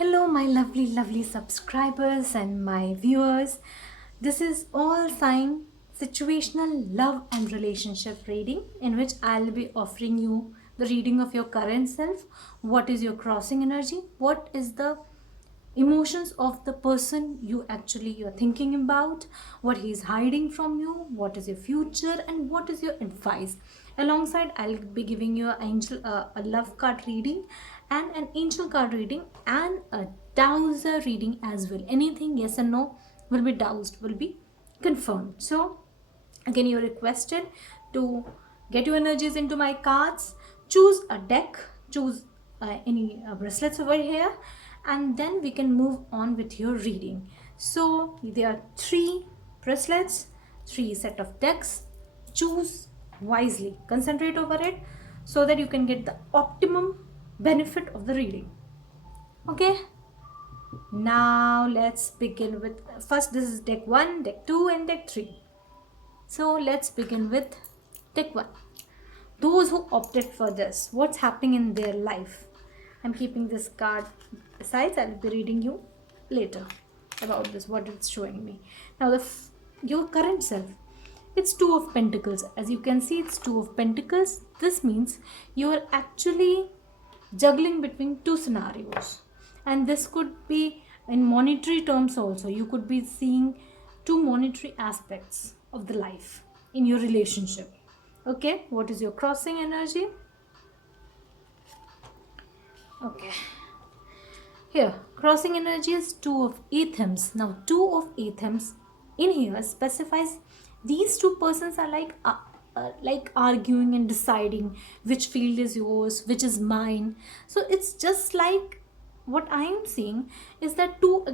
Hello, my lovely subscribers and my viewers. This is all sign situational love and relationship reading, in which I'll be offering you the reading of your current self. What is your crossing energy? What is the emotions of the person you're thinking about, what he's hiding from you, what is your future, and what is your advice. Alongside, I'll be giving you a love card reading and an angel card reading and a dowser reading as well. Anything yes and no will be doused, will be confirmed. So again, you're requested to get your energies into my cards. Choose a deck, choose any bracelets over here, and then we can move on with your reading. So there are three bracelets, three set of decks. Choose wisely, concentrate over it so that you can get the optimum benefit of the reading. Okay, now let's begin with first. This is deck 1, deck 2, and deck 3. So let's begin with deck 1. Those who opted for this, what's happening in their life? I'm keeping this card aside. I'll be reading you later about this, what it's showing me. Now, your current self, it's Two of Pentacles. As you can see, it's Two of Pentacles. This means you are actually juggling between two scenarios, and this could be in monetary terms also. You could be seeing two monetary aspects of the life in your relationship. Okay, what is your crossing energy? Okay, here crossing energy is Two of Athems. Now Two of Athems in here specifies these two persons are like arguing and deciding which field is yours, which is mine. So it's just like what I am seeing is that two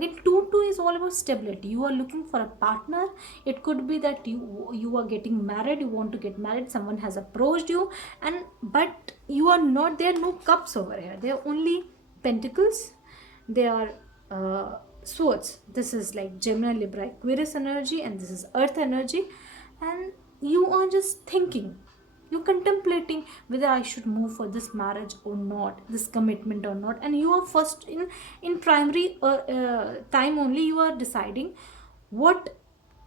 is all about stability. You are looking for a partner. It could be that you are getting married, you want to get married, someone has approached you, and but you are not there. No cups over here, they are only pentacles. They are swords. This is like Gemini, Libra, Aquarius energy, and this is earth energy. And you are just thinking, you're contemplating whether I should move for this marriage or not, this commitment or not. And you are first in primary time only, you are deciding what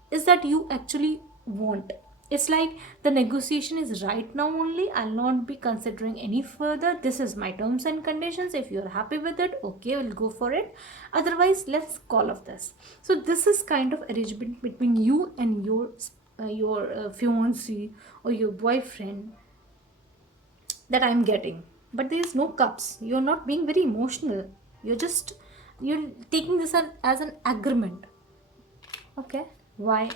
is that you actually want. It's like the negotiation is right now only. I'll not be considering any further. This is my terms and conditions. If you're happy with it, okay, we'll go for it. Otherwise, let's call off this. So this is kind of arrangement between you and your fiancé or your boyfriend that I'm getting. But there is no cups. You're not being very emotional. You're taking this as an agreement. Okay, why?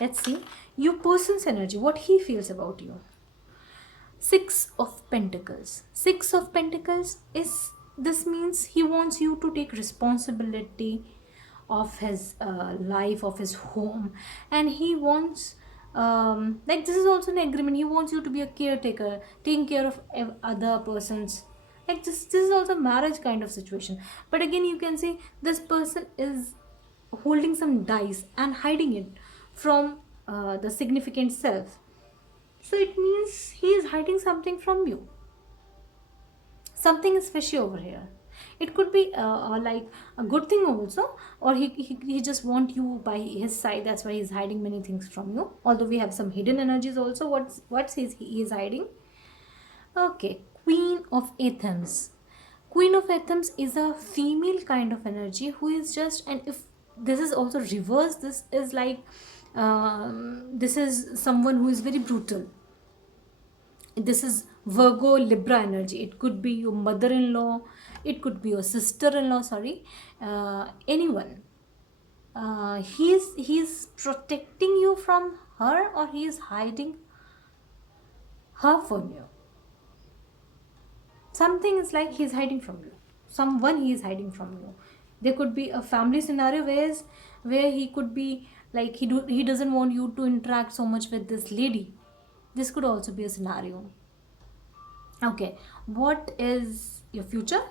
Let's see your person's energy, what he feels about you. Six of Pentacles. Six of Pentacles is, this means he wants you to take responsibility of his life, of his home, and he wants like this is also an agreement. He wants you to be a caretaker, taking care of other persons. Like this is also marriage kind of situation. But again, you can say this person is holding some dice and hiding it from the significant self. So it means he is hiding something from you. Something is fishy over here. It could be like a good thing also, or he just want you by his side. That's why he's hiding many things from you. Although we have some hidden energies also. He is hiding? Okay, Queen of Athens. Queen of Athens is a female kind of energy who is just, and if this is also reverse, this is like this is someone who is very brutal. This is Virgo Libra energy. It could be your mother-in-law, it could be your sister-in-law, sorry, anyone. He's protecting you from her, or he is hiding her from you. Something is like he's hiding from you. Someone he is hiding from you. There could be a family scenario where he could be like he doesn't want you to interact so much with this lady. This could also be a scenario. Okay, what is your future?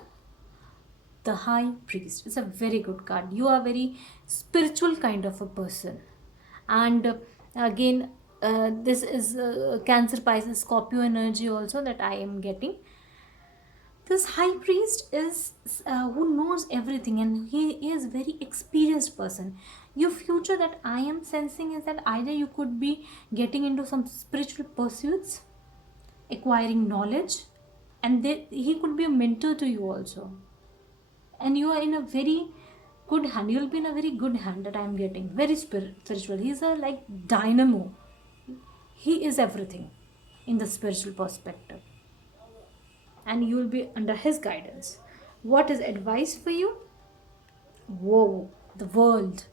The High Priest. It's a very good card. You are very spiritual kind of a person, and again, this is Cancer, Pisces, Scorpio energy also that I am getting. This high priest is who knows everything, and he is very experienced person. Your future that I am sensing is that either you could be getting into some spiritual pursuits, acquiring knowledge, and he could be a mentor to you also. And you are in a very good hand, you'll be in a very good hand, that I am getting very spiritual. He's a like dynamo. He is everything in the spiritual perspective, and you will be under his guidance. What is advice for you? Whoa, the world.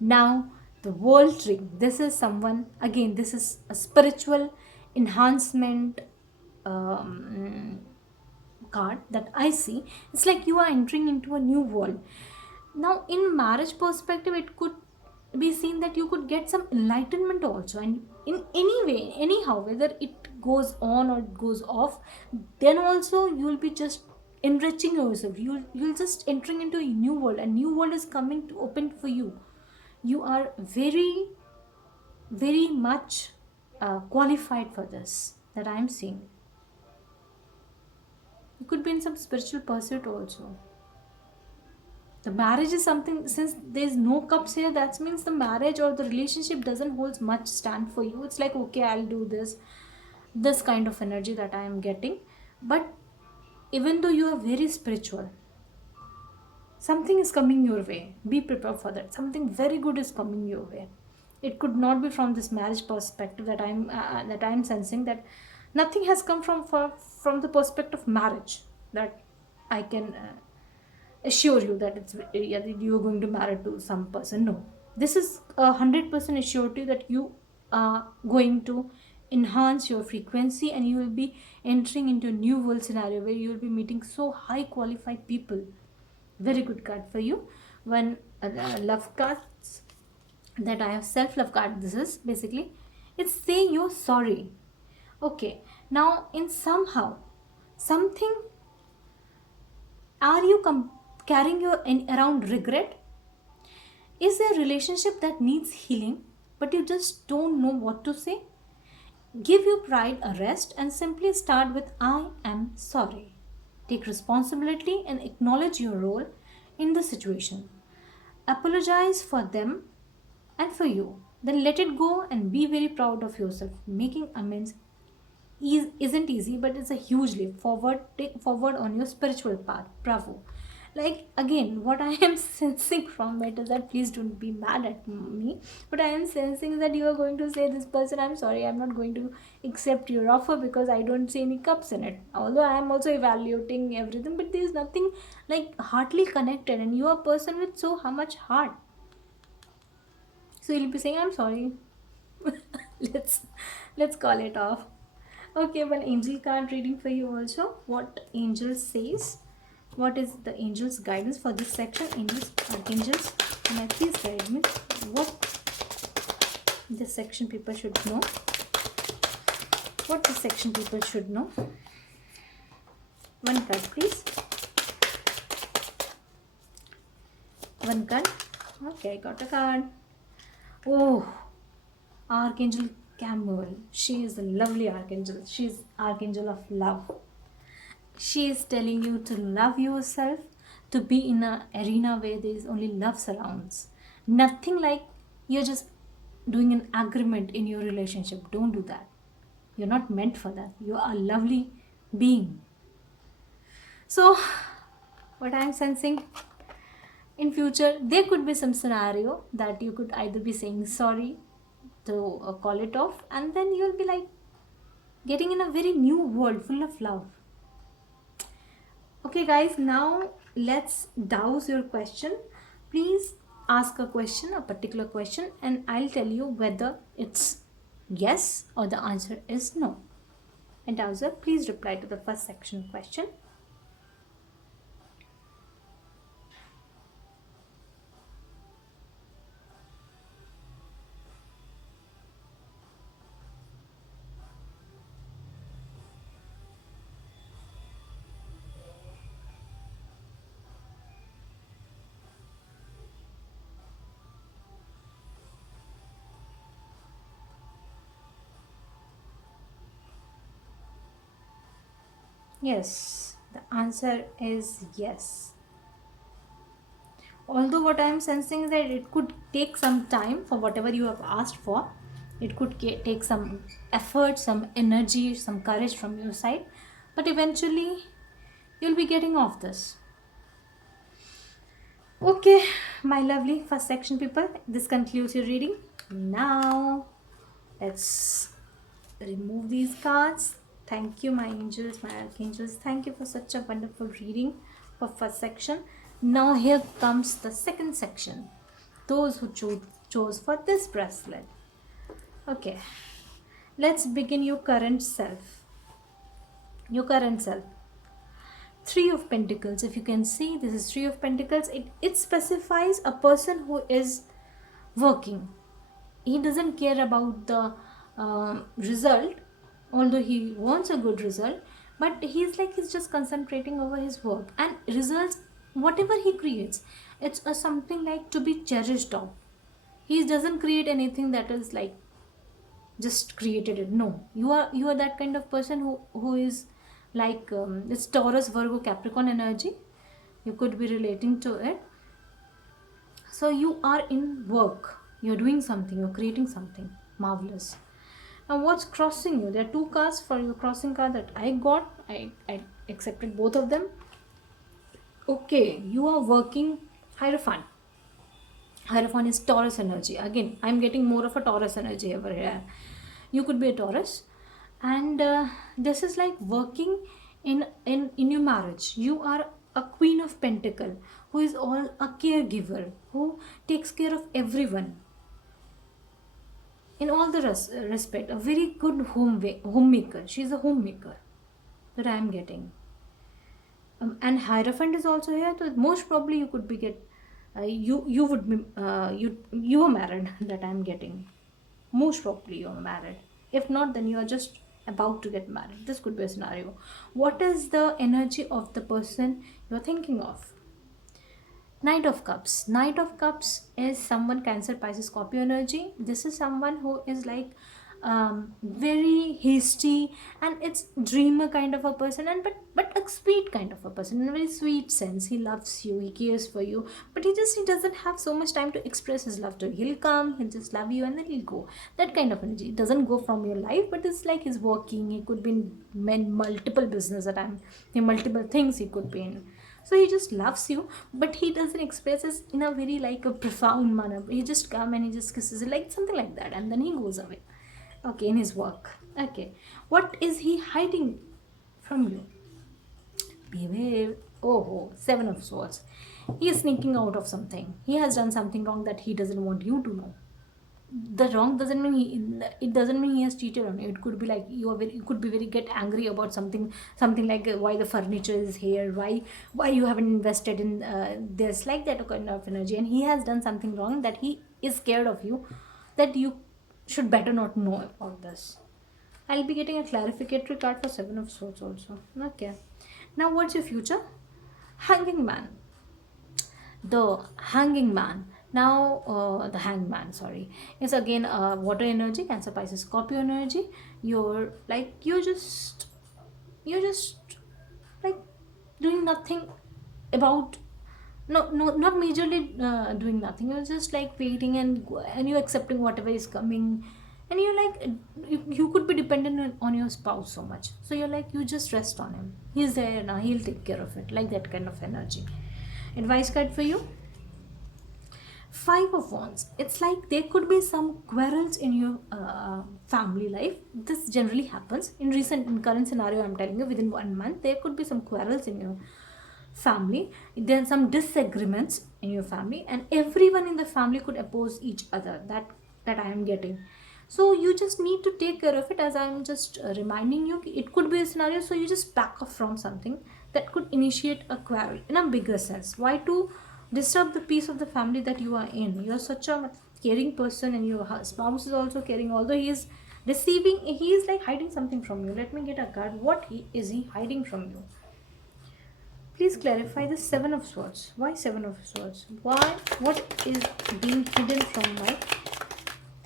Now, the world tree. This is someone, again, this is a spiritual enhancement card that I see. It's like you are entering into a new world. Now, in marriage perspective, it could be seen that you could get some enlightenment also, and in any way, anyhow, whether it goes on or it goes off, then also you will be just enriching yourself. You'll just entering into a new world. A new world is coming to open for you. You are very much qualified for this, that I am seeing. You could be in some spiritual pursuit also. The marriage is something, since there's no cups here, that means the marriage or the relationship doesn't hold much stand for you. It's like, okay, I'll do this kind of energy that I am getting. But even though you are very spiritual, something is coming your way. Be prepared for that. Something very good is coming your way. It could not be from this marriage perspective that I'm sensing, that nothing has come from the perspective of marriage, that I can assure you that it's yeah, that you are going to marry to some person. No, this is 100% assured you that you are going to enhance your frequency, and you will be entering into a new world scenario where you will be meeting so high qualified people. Very good card for you. When love cards that I have, self love card, this is basically, it's say you're sorry. Okay, now in somehow something, are you carrying your around regret? Is there a relationship that needs healing, but you just don't know what to say? Give your pride a rest and simply start with I am sorry. Take responsibility and acknowledge your role in the situation. Apologize for them and for you. Then let it go and be very proud of yourself. Making amends isn't easy, but it's a huge leap forward. Take forward on your spiritual path. Bravo. Like, again, what I am sensing from it is that, please don't be mad at me, but I am sensing that you are going to say, this person, I'm sorry, I'm not going to accept your offer because I don't see any cups in it. Although I am also evaluating everything, but there's nothing like heartily connected, and you are a person with so how much heart. So you'll be saying, I'm sorry. let's let's call it off. Okay, one angel card reading for you also. What angel says? What is the angel's guidance for this section? Angels, archangels, can I please guide me? What this section people should know? What this section people should know? One card, please. One card. Okay, I got a card. Oh, Archangel Camel. She is a lovely archangel. She is archangel of love. She is telling you to love yourself, to be in an arena where there is only love surrounds. Nothing like you're just doing an agreement in your relationship. Don't do that. You're not meant for that. You are a lovely being. So, what I'm sensing, in future, there could be some scenario that you could either be saying sorry to call it off, and then you'll be like getting in a very new world full of love. Okay, guys, now let's douse your question. Please ask a question, a particular question, and I'll tell you whether it's yes or the answer is no. And dowser, please reply to the first section question. Yes. The answer is yes. Although what I am sensing is that it could take some time for whatever you have asked for. It could take some effort, some energy, some courage from your side, but eventually you'll be getting off this. Okay, my lovely first section people, this concludes your reading. Now, let's remove these cards. Thank you, my angels, my archangels. Thank you for such a wonderful reading for first section. Now, here comes the second section. Those who chose for this bracelet. Okay, let's begin your current self. Your current self. Three of Pentacles. If you can see, this is Three of Pentacles. It specifies a person who is working. He doesn't care about the result, although he wants a good result, but he's just concentrating over his work and results. Whatever he creates, it's something like to be cherished of. He doesn't create anything that is like just created it. No, you are that kind of person who is like it's Taurus, Virgo, Capricorn energy. You could be relating to it. So you are in work, you're doing something, you're creating something marvelous. Now what's crossing you? There are two cards for your crossing card that I got. I accepted both of them. Okay, you are working. Hierophant. Hierophant is Taurus energy. Again, I'm getting more of a Taurus energy over here. You could be a Taurus, and this is like working in your marriage. You are a Queen of Pentacle who is all a caregiver, who takes care of everyone in all the respect. A very good homemaker. She's a homemaker that I am getting. And Hierophant is also here. So most probably you could be you would be you are married that I am getting. Most probably you are married. If not, then you are just about to get married. This could be a scenario. What is the energy of the person you are thinking of? Knight of Cups. Knight of Cups is someone Cancer, Pisces, Scorpio energy. This is someone who is like very hasty, and it's dreamer kind of a person, and but a sweet kind of a person in a very sweet sense. He loves you, he cares for you, but he doesn't have so much time to express his love to you. He'll come, he'll just love you, and then he'll go. That kind of energy. It doesn't go from your life, but it's like he's working. He could be in multiple business at time, in multiple things he could be in. So he just loves you, but he doesn't express it in a very like a profound manner. He just come and he just kisses it like something like that, and then he goes away. Okay, in his work. Okay, what is he hiding from you? Beware. Oh, Seven of Swords. He is sneaking out of something. He has done something wrong that he doesn't want you to know. The wrong doesn't mean it doesn't mean he has cheated on you. It could be like you could be very get angry about something like why the furniture is here, why you haven't invested in this, like that kind of energy, and he has done something wrong that he is scared of you, that you should better not know about this. I'll be getting a clarificatory card for Seven of Swords also. Okay, now what's your future? Hanging Man. The Hanging Man. Now the Hangman, sorry, is again water energy, Cancer, Pisces, Scorpio energy. You're just like doing nothing about, no, not majorly doing nothing. You're just like waiting, and you're accepting whatever is coming, and you're like you could be dependent on your spouse so much, so you're like you just rest on him. He's there now, he'll take care of it, like that kind of energy. Advice card for you: Five of Wands. It's like there could be some quarrels in your family life. This generally happens in current scenario. I'm telling you, within 1 month, there could be some quarrels in your family. There are some disagreements in your family, and everyone in the family could oppose each other. That I am getting. So you just need to take care of it. As I'm just reminding you, it could be a scenario. So you just back off from something that could initiate a quarrel in a bigger sense. Why to disturb the peace of the family that you are in? You are such a caring person, and your spouse is also caring. Although he is receiving, he is like hiding something from you. Let me get a card. What is he hiding from you? Please clarify the Seven of Swords. Why Seven of Swords? Why? What is being hidden from my...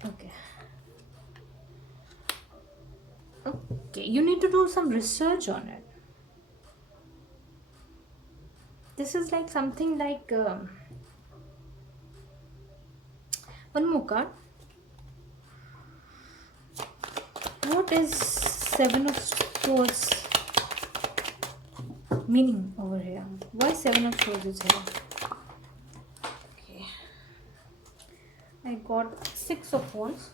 Okay. Okay, you need to do some research on it. This is like something like one more card. What is Seven of Swords meaning over here? Why Seven of Swords is here? Okay. I got Six of Wands.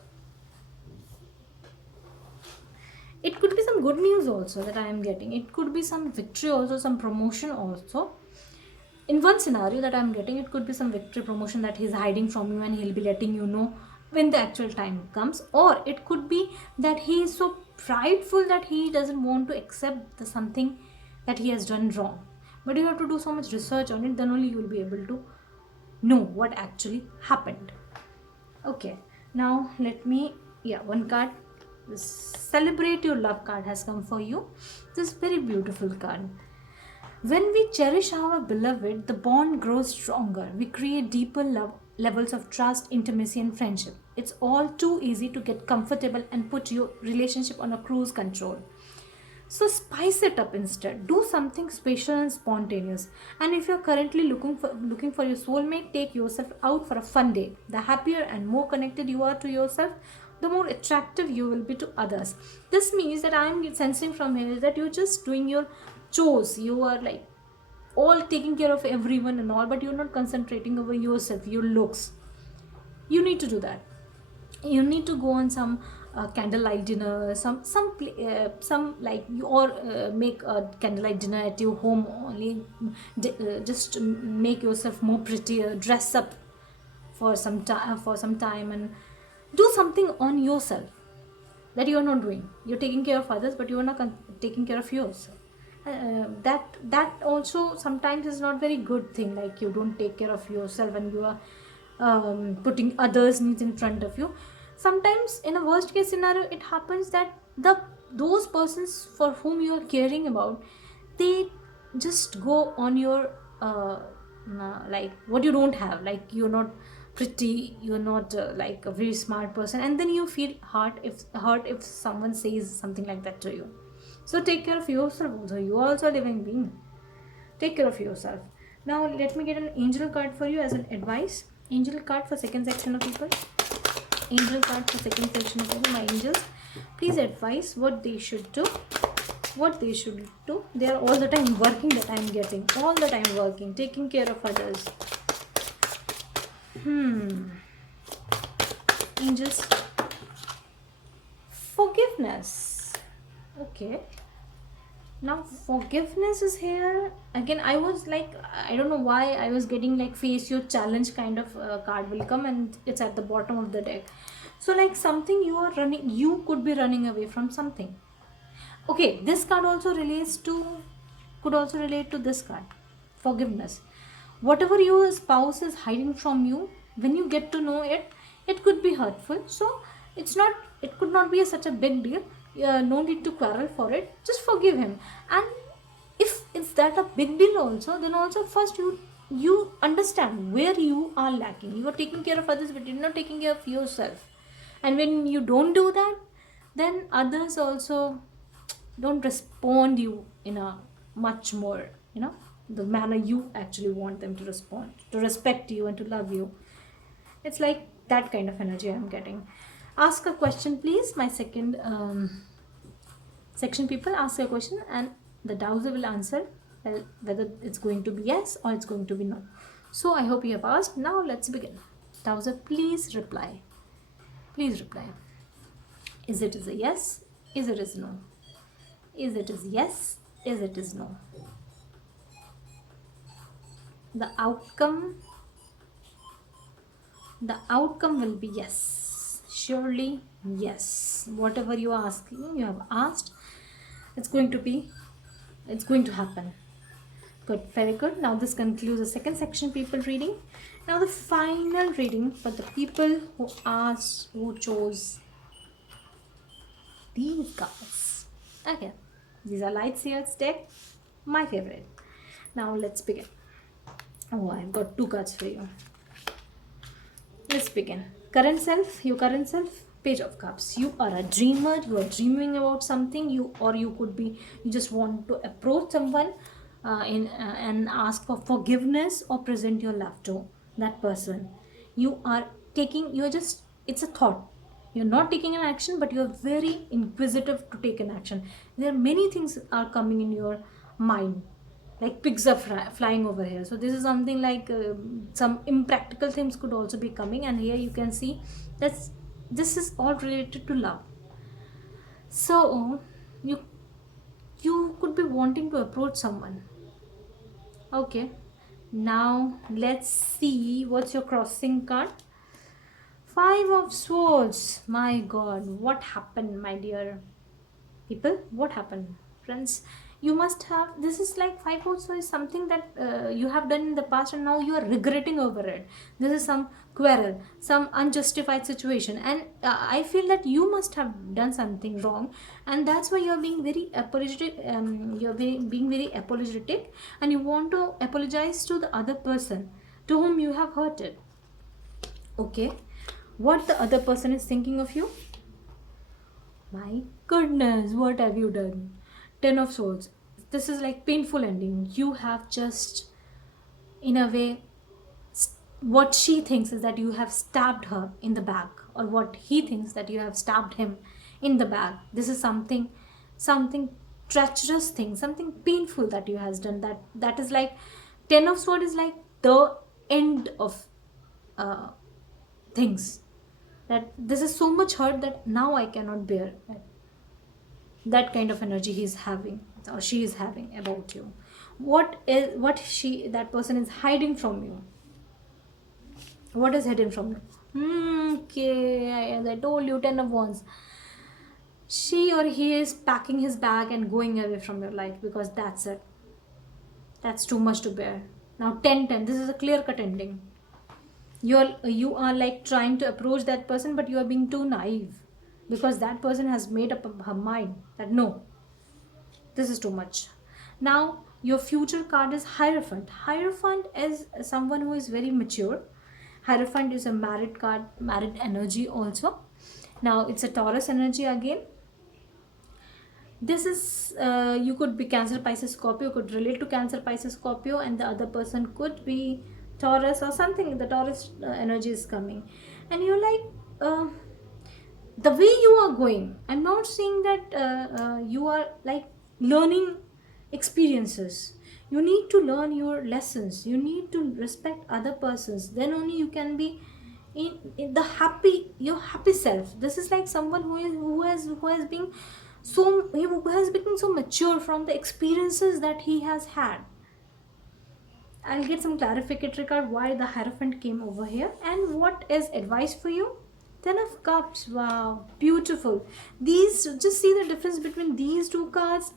It could be some good news also that I am getting. It could be some victory also, some promotion also. In one scenario that I'm getting, it could be some victory promotion that he's hiding from you and he'll be letting you know when the actual time comes. Or it could be that he is so prideful that he doesn't want to accept the something that he has done wrong. But you have to do so much research on it, then only you will be able to know what actually happened. Okay, now let me, yeah, one card. This Celebrate Your Love card has come for you. This very beautiful card. When we cherish our beloved, the bond grows stronger. We create deeper levels of trust, intimacy, and friendship. It's all too easy to get comfortable and put your relationship on a cruise control. So spice it up instead. Do something special and spontaneous. And if you're currently looking for your soulmate, take yourself out for a fun day. The happier and more connected you are to yourself, the more attractive you will be to others. This means that I am sensing from here is that you're just doing your chores. You are like all taking care of everyone and all, but you're not concentrating over yourself, your looks. You need to do that. You need to go on some candlelight dinner, some like you, or make a candlelight dinner at your home only. Just make yourself more prettier, dress up for some time and do something on yourself that you are not doing. You're taking care of others, but you are not taking care of yourself. That also sometimes is not very good thing. Like you don't take care of yourself and you are putting others' needs in front of you. Sometimes in a worst case scenario, it happens that those persons for whom you are caring about, they just go on your like what you don't have. Like you're not pretty, you're not like a very smart person, and then you feel hurt if someone says something like that to you. So take care of yourself also. You are also a living being. Take care of yourself. Now let me get an angel card for you as an advice. Angel card for second section of people. Angel card for second section of people. My angels, please advise what they should do. What they should do. They are all the time working, that I am getting. All the time working, taking care of others. Angels. Forgiveness. Okay. Now forgiveness is here again. I was like, I don't know why I was getting like face your challenge kind of card will come, and it's at the bottom of the deck. So like something you could be running away from something. Okay, this card also could also relate to this card, forgiveness. Whatever your spouse is hiding from you, when you get to know it, it could be hurtful. So it could not be such a big deal. No need to quarrel for it. Just forgive him. And if it's that a big deal also, then also first you understand where you are lacking. You are taking care of others, but you're not taking care of yourself. And when you don't do that, then others also don't respond you in a much more, the manner you actually want them to respond, to respect you and to love you. It's like that kind of energy I'm getting. Ask a question, please. My second section people, ask a question and the dowser will answer whether it's going to be yes or it's going to be no. So I hope you have asked. Now let's begin. Dowser, please reply. Please reply. Is it is a yes? Is it is no? Is it is yes? Is it is no? The outcome will be yes. Surely yes. Whatever you are asking, you have asked, it's going to happen. Good, very good. Now this concludes the second section people reading. Now the final reading for the people who chose these cards. Okay, these are Light Seers deck, my favorite. Now let's begin. Oh, I've got two cards for you. Let's begin. Current self, your current self, Page of Cups. You are a dreamer. You are dreaming about something. You just want to approach someone and ask for forgiveness or present your love to that person. You're just, it's a thought. You're not taking an action, but you're very inquisitive to take an action. There are many things are coming in your mind, like pigs are flying over here. So this is something like some impractical things could also be coming, and here you can see that's this is all related to love. So you you could be wanting to approach someone. Okay, now let's see what's your crossing card. Five of Swords. My God, what happened, my dear people? What happened, friends? You must have. This is like five of Swords is something that you have done in the past, and now you are regretting over it. This is some quarrel, some unjustified situation, and I feel that you must have done something wrong, and that's why you are being very apologetic. Being very apologetic, and you want to apologize to the other person to whom you have hurted. Okay, what the other person is thinking of you? My goodness, what have you done? Ten of Swords. This is like painful ending. You have just, in a way, what she thinks is that you have stabbed her in the back, or what he thinks that you have stabbed him in the back. This is something treacherous thing, something painful that you has done. That is like Ten of Swords is like the end of uh, things, that this is so much hurt that now I cannot bear it. That kind of energy he's having or she is having about you. What that person is hiding from you? What is hidden from you? Okay, as I told you, Ten of Wands. She or he is packing his bag and going away from your life, because that's it. That's too much to bear. Now 10-10. This is a clear cut ending. You are like trying to approach that person, but you are being too naive, because that person has made up her mind that no, this is too much. Now your future card is Hierophant. Hierophant is someone who is very mature. Hierophant is a married card, married energy also. Now it's a Taurus energy again. This is you could be Cancer, Pisces, Scorpio, could relate to Cancer, Pisces, Scorpio, and the other person could be Taurus or something. The Taurus energy is coming, and you're like the way you are going. I'm not saying that you are like learning experiences. You need to learn your lessons. You need to respect other persons. Then only you can be in the happy, your happy self. This is like someone who has been who has become so mature from the experiences that he has had. I'll get some clarificatory card why the Hierophant came over here, and what is advice for you. Ten of Cups. Wow, beautiful. These, just see the difference between these two cards.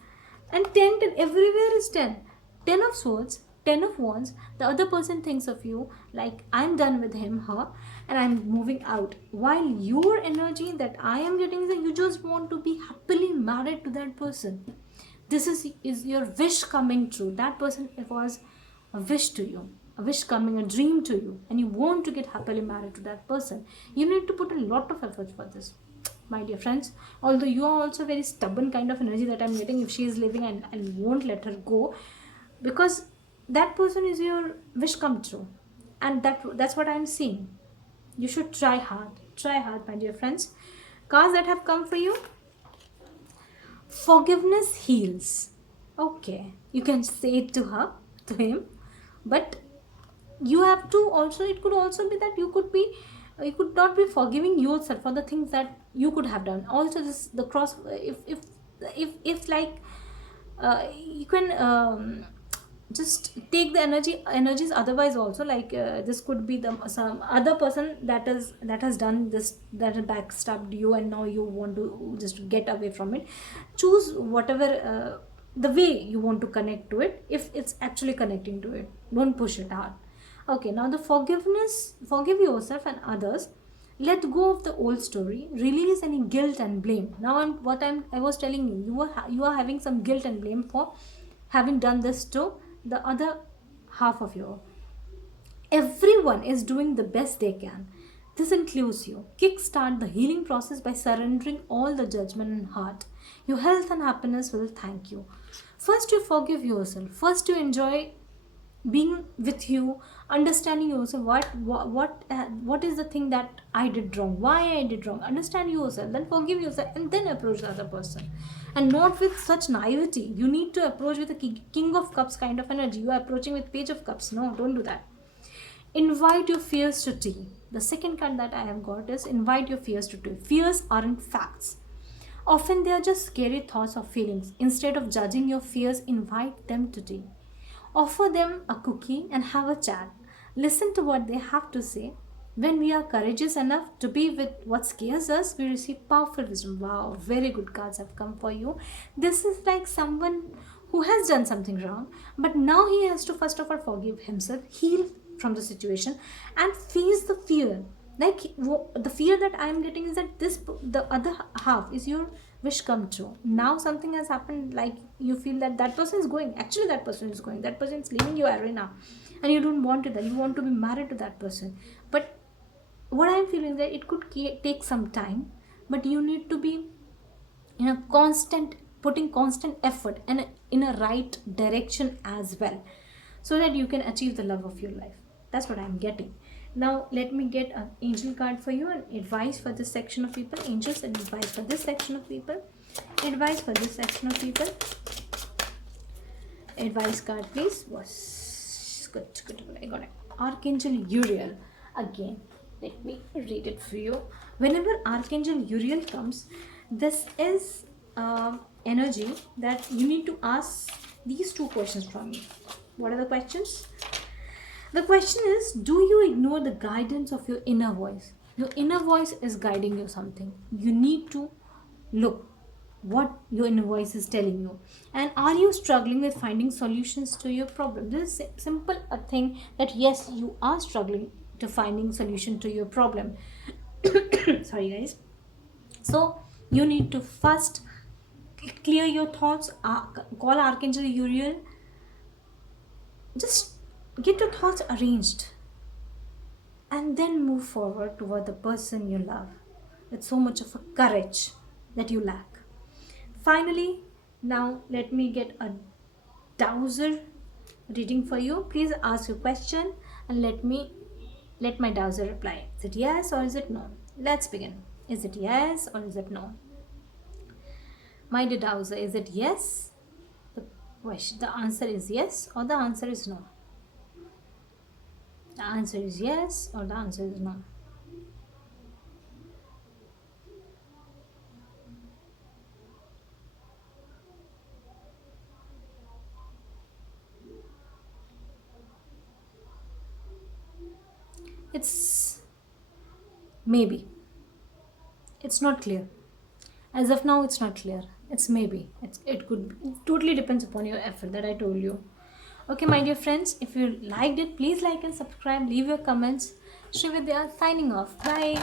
And 10, everywhere is 10. 10 of Swords, 10 of Wands. The other person thinks of you like I'm done with him, her, and I'm moving out. While your energy that I am getting is that you just want to be happily married to that person. This is your wish coming true. That person, it was a wish to you, a wish coming, a dream to you, and you want to get happily married to that person. You need to put a lot of effort for this, my dear friends. Although you are also very stubborn kind of energy that I'm getting, if she is living and won't let her go, because that person is your wish come true, and that's what I'm seeing. You should try hard, my dear friends. Cards that have come for you. Forgiveness heals. Okay, you can say it to her, to him, but you have to also, it could also be that you could not be forgiving yourself for the things that you could have done. Also, this the cross, if like you can just take the energies otherwise also, like this could be the some other person that has done this, that has backstabbed you, and now you want to just get away from it. Choose whatever the way you want to connect to it. If it's actually connecting to it, don't push it hard. Okay, now the forgiveness. Forgive yourself and others. Let go of the old story. Release any guilt and blame. Now I was telling you, you are having some guilt and blame for having done this to the other half of you. Everyone is doing the best they can. This includes you. Kickstart the healing process by surrendering all the judgment and heart. Your health and happiness will thank you. First you forgive yourself, first you enjoy being with you, understanding yourself, what is the thing that I did wrong, why I did wrong. Understand yourself, then forgive yourself, and then approach the other person. And not with such naivety. You need to approach with a king of cups kind of energy. You are approaching with page of cups. No, don't do that. Invite your fears to tea. The second card that I have got is invite your fears to tea. Fears aren't facts. Often they are just scary thoughts or feelings. Instead of judging your fears, invite them to tea. Offer them a cookie and have a chat. Listen to what they have to say. When we are courageous enough to be with what scares us, we receive powerful wisdom. Wow, very good cards have come for you. This is like someone who has done something wrong, but now he has to first of all forgive himself, heal from the situation, and face the fear. Like the fear that I am getting is that the other half is your wish come true. Now something has happened, like you feel that that person is going, actually that person is going, that person is leaving your arena, and you don't want it, that you want to be married to that person. But what I'm feeling that it could take some time, but you need to be in a constant, putting constant effort and in a right direction as well, so that you can achieve the love of your life. That's what I'm getting. Now let me get an angel card for you and advice for this section of people. Angels and advice for this section of people. Advice for this section of people. Advice card please. Was good. I got it. Archangel Uriel. Again, let me read it for you. Whenever Archangel Uriel comes, this is energy that you need to ask these two questions from me. What are the questions? The question is, do you ignore the guidance of your inner voice? Your inner voice is guiding you something. You need to look what your inner voice is telling you. And are you struggling with finding solutions to your problem? This is simple a thing that yes, you are struggling to finding solution to your problem. Sorry guys. So you need to first clear your thoughts, call Archangel Uriel, just get your thoughts arranged, and then move forward toward the person you love with so much of a courage that you lack. Finally, now let me get a dowser reading for you. Please ask your question and let my dowser reply. Is it yes or is it no? Let's begin. Is it yes or is it no? My dear dowser, is it yes? The answer is yes or the answer is no? The answer is yes or the answer is no. It's maybe. It's not clear. As of now, it's not clear. It's maybe. It could be. It totally depends upon your effort that I told you. Okay, my dear friends, if you liked it, please like and subscribe. Leave your comments. Srividya signing off. Bye.